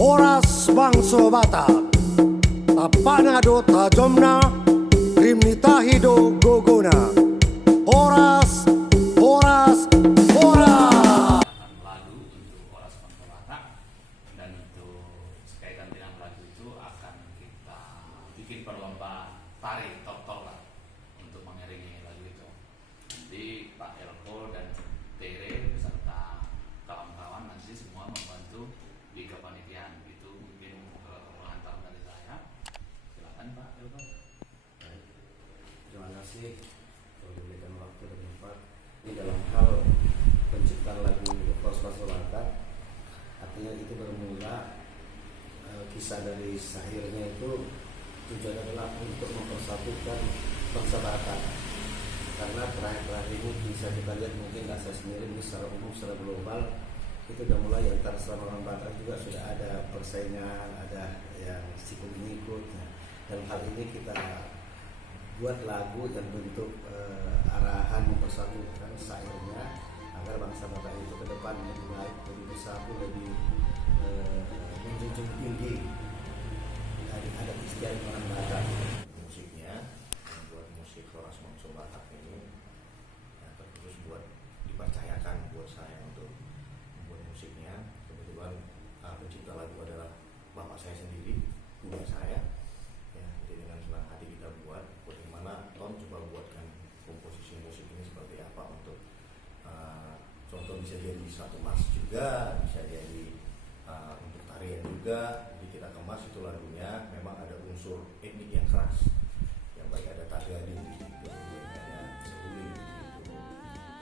Horas bangso Batak, tapana do tajomna, rimnita hido gogona. Horas, horas, horas. Lagu untuk Horas Bangso Batak, dan itu sekaitan dengan lagu itu akan kita bikin perlomba tari tok-tok lah untuk mengiringi lagu itu. Nanti Pak Elko dan Tere beserta kawan-kawan nanti semua membantu di kepanitiaan. Itu mungkin pengantar dari saya. Silakan Pak Elko. Baik. Terima kasih telah diberikan waktu dan tempat. Ini dalam hal penciptaan lagu Horas Bangso Batak, artinya itu bermula kisah dari syairnya itu tujuannya adalah untuk mempersatukan bangsa Batak. Karena terakhir-terakhir ini bisa kita lihat, mungkin nggak saya sendiri, mungkin secara umum, secara global itu sudah mulai antara selama orang Batak juga sudah ada persaingan, ada yang sikut menyikut. Dalam hal ini kita buat lagu dan bentuk arahan mempersatukan syairnya agar bangsa Batak itu ke depan lebih baik, lebih bersatu, lebih menjunjung tinggi dari adat istiadat orang Batak. Musiknya membuat musik Horas Bangso Batak ini terus buat dipercayakan buat saya untuk membuat musiknya. Kebetulan pencipta lagu adalah bapak saya sendiri, punya saya. Ya, jadi dengan senang hati kita buat bagaimana Tom coba buatkan komposisi musik ini seperti apa untuk contoh bisa jadi satu mas juga, bisa jadi untuk tarian juga. Jadi kita kemas itu lagunya memang ada unsur etnik yang keras, yang baik ada Tagading di situ, ada Seruling di situ,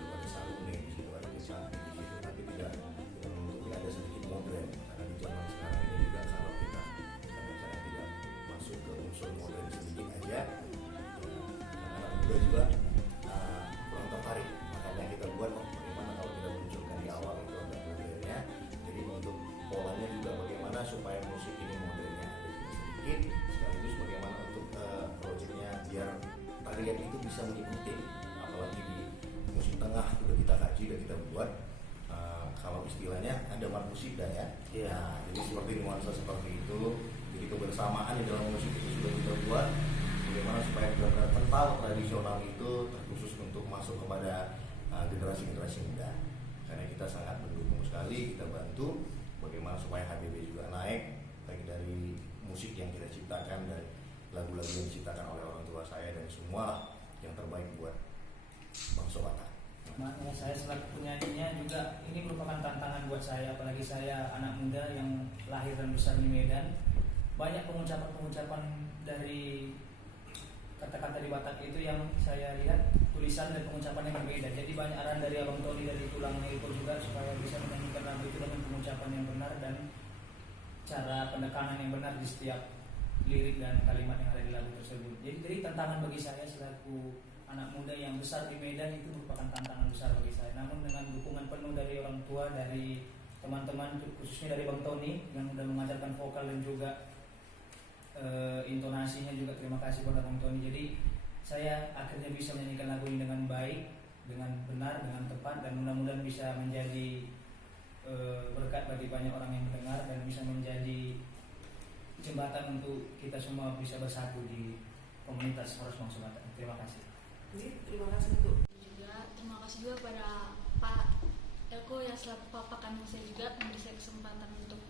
ada Saluning di situ, ada Kisah di situ, tapi tidak menutup, tidak ada sedikit modern. Karena di zaman sekarang ini juga kalau kita kadang-kadang tidak masuk ke unsur modern sedikit aja, anak muda juga kurang tertarik. Makanya kita buat bagaimana kalau kita munculkan di awal itu ada modernnya. Jadi untuk polanya juga bagaimana supaya musik ini modernnya ada sedikit, sekaligus bagaimana untuk proyeknya biar tarian itu bisa mengikuti. Apalagi di musik tengah sudah kita kaji dan kita buat kalau istilahnya ada marmusida ya. Iya. Nah, jadi seperti nuansa seperti itu. Jadi kebersamaan di dalam musik itu sudah kita buat. Bagaimana supaya benar-benar kental tradisional itu terkhusus untuk masuk kepada generasi-generasi muda. Karena kita sangat mendukung sekali, kita bantu bagaimana supaya HBB juga naik, baik dari musik yang kita ciptakan dan lagu-lagu yang diciptakan oleh orang tua saya dan semua yang terbaik buat bangsa Batak. Makanya saya selaku penyanyinya juga ini merupakan tantangan buat saya, apalagi saya anak muda yang lahir dan besar di Medan. Banyak pengucapan-pengucapan dari kata-kata di Batak itu yang saya lihat tulisan dan pengucapan yang berbeda. Jadi banyak arahan dari Abang Tony dari Tulang Nelko juga supaya bisa menyanyikan lagu itu dengan pengucapan yang benar dan cara pendekanan yang benar di setiap lirik dan kalimat yang ada di lagu tersebut. Jadi tantangan bagi saya selaku anak muda yang besar di Medan itu merupakan tantangan besar bagi saya. Namun dengan dukungan penuh dari orang tua, dari teman-teman, khususnya dari Bang Tony yang sudah mengajarkan vokal dan juga intonasinya juga, terima kasih kepada Bang Tony. Jadi saya akhirnya bisa menyanyikan lagu ini dengan baik, dengan benar, dengan tepat, dan mudah-mudahan bisa menjadi berkat bagi banyak orang yang mendengar dan bisa menjadi jembatan untuk kita semua bisa bersatu di komunitas Horas Bangso Batak. Terima kasih. Terima kasih untuk juga, terima kasih juga pada Pak Elko yang selaku papa kandung saya juga memberi saya kesempatan untuk